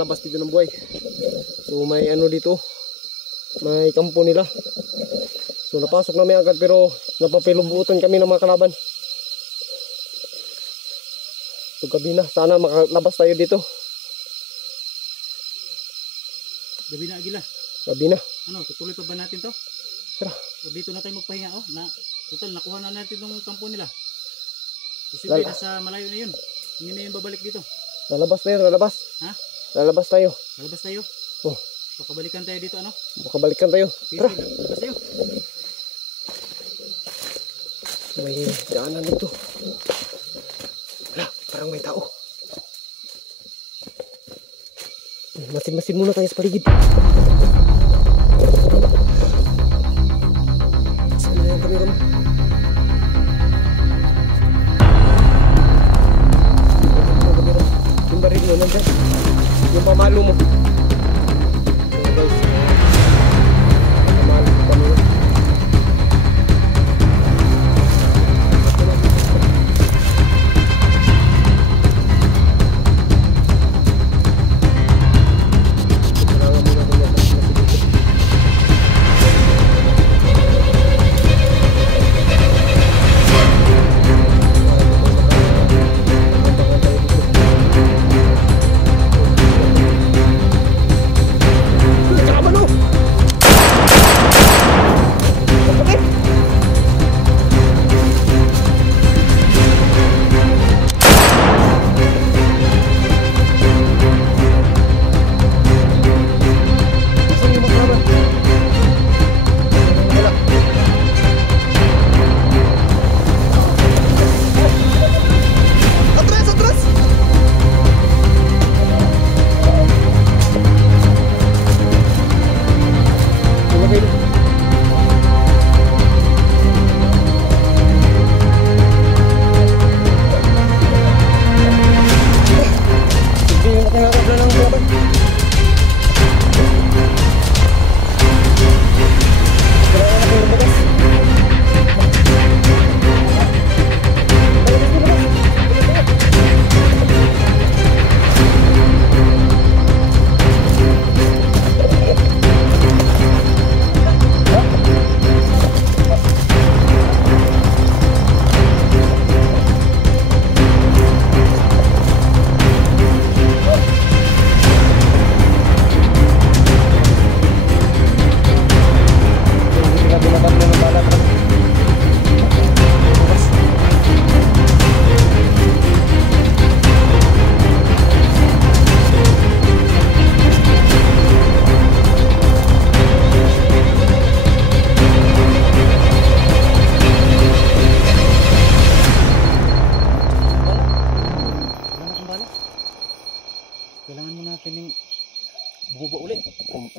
makalabas dito ng buhay. So may ano dito, may kampo nila. So napasok namin agad pero napapilubutan kami ng mga kalaban. So gabi na, sana makalabas tayo dito. Gabi na, Agila. Gabi na. Ano, tutuloy pa ba natin to? Tara. O dito na tayo magpahinga, oh. Total, nakuha na natin itong kampo nila. Posible, nasa malayo na yun. Hindi na yun babalik dito. Lalabas tayo, lalabas. Ha? Lalabas tayo. Lalabas tayo? Oh. Pakabalikan tayo dito, ano? Makabalikan tayo. Sige, tara. lalabas tayo. May daanan dito. Wala, parang may tao. Masin-masin muna tayo sa paligid. Saan na yung kamera mo? Yung baril mo nandyan. Yung pamalo mo. So guys, pamalo mo kami.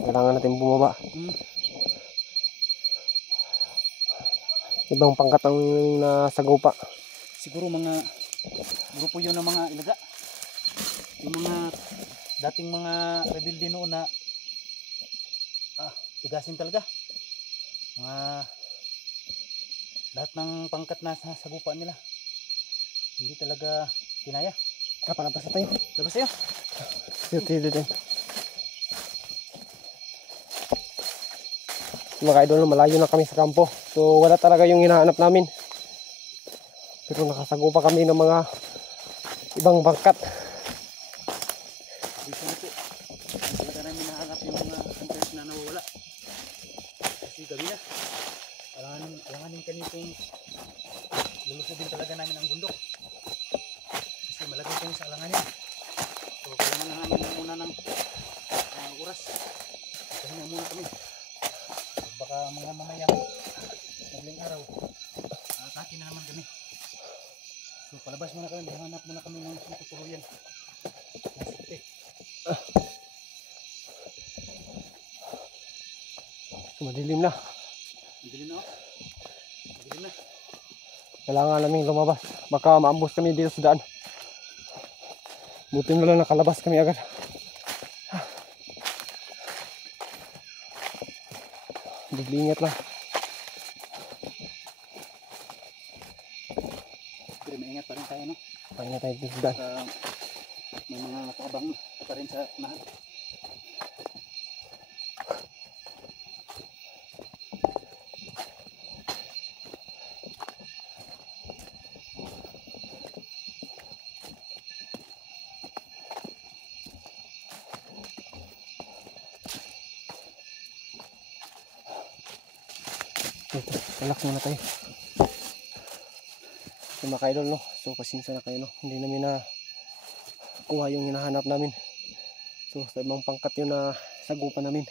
Kailangan natin bumaba. Ibang pangkat ang nasagupa. Siguro mga grupo yun ng mga ilaga. Yung mga dating mga rebelde noon na tigasin talaga. Mga lahat ng pangkat na sagupa nila. Hindi talaga kinaya. Kapalabas na tayo. Labas tayo. Dito. Mga idol, malayo na kami sa kampo. So wala talaga yung hinahanap namin. Pero nakasagupa kami ng mga ibang bangkat. Dito na po. Talaga namin nahanap yung mga hunters na nawawala. Kasi gabi na. Alanganin kami kung lulusubin talaga namin ang bundok. Kasi malagay kami sa alanganin. So kailangan na namin muna ng oras. Pahinga muna kami. Baka mga mamaya madaling araw atake na naman kami. So palabas muna kami, hanap muna kami ng tutuluyan. Madilim na. Madilim na. Madilim na. Kailangan namin lumabas. Baka maambos kami dito sa daan. Buti na lang nakalabas kami agad. Ingat lang. Pero maingat pa rin tayo, no? Pahinga tayo dito sa daan. May mga kaabang pa rin sa unahan. Relax muna tayo. So mga kaidol, no? So pasensya na kayo, no? Hindi namin na kuha yung hinahanap namin. So sa ibang pangkat yun na sagupan namin.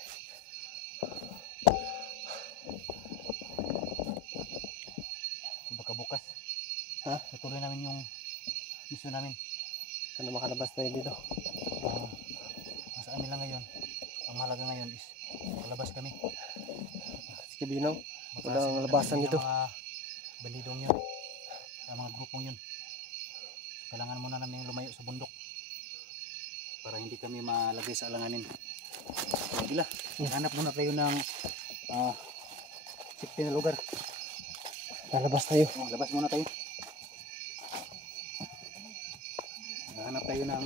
So baka bukas, Ha? tutuloy namin yung mission namin. Sana makalabas tayo dito. Sa amin lang ngayon, ang mahalaga ngayon is malabas kami. Sige Binaw, Baka wala ang simulan labasan natin nito. yung mga bandidong yun, ang mga grupong yun. Kailangan muna namin lumayo sa bundok para hindi kami malagay sa alanganin. Bila, hanap muna tayo ng safety na lugar. Lalabas tayo. Labas muna tayo. Hanap tayo ng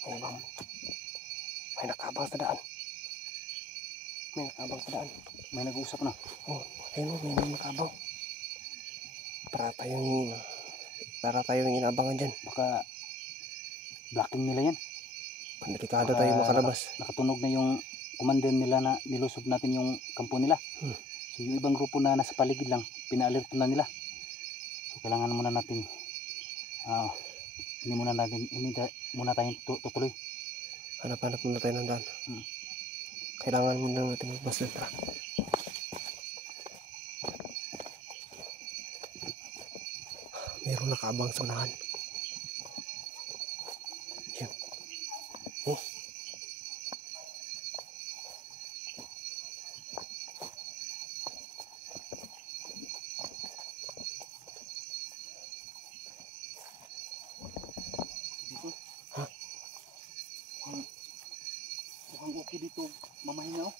May bang. May nakabang sa daan. May nakabang sa daan. may nag-uusap na. Oh, ayun, may nakabang. Para tayong inaabangan dyan. Baka blocking nila yan. Delikado tayo makalabas. Nakatunog na yung commander nila na nilusob natin yung kampo nila. So yung ibang grupo na nasa paligid lang, pina-alerto na nila. So kailangan muna natin hindi muna tayong tutuloy. Hanap-hanap muna tayo ng daan. Kailangan muna natin magbas letra. Mayroong nakaabang sa unahan. Yan. Oh. Dito. Ha? Mukhang okay dito. Mamahinga oh.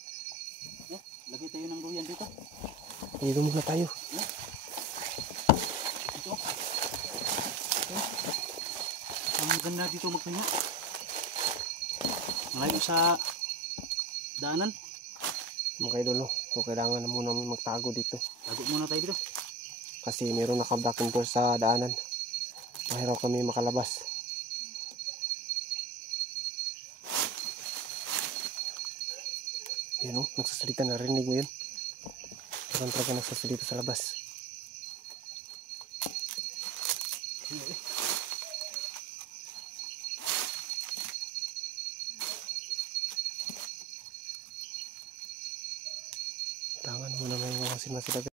Lagay tayo ng duyan dito. Dito muna tayo. Dito. Ang ganda dito magpahinga. Malayo sa daanan. Mga kaidol, no? So kailangan na muna magtago dito. Tago muna tayo dito. Kasi mayroong naka-blocking force sa daanan. Mahiraw kami makalabas. Yan o, nagsasalita, narinig mo yun. Parang talaga nagsasalita sa labas. Kailangan mo na may mga sila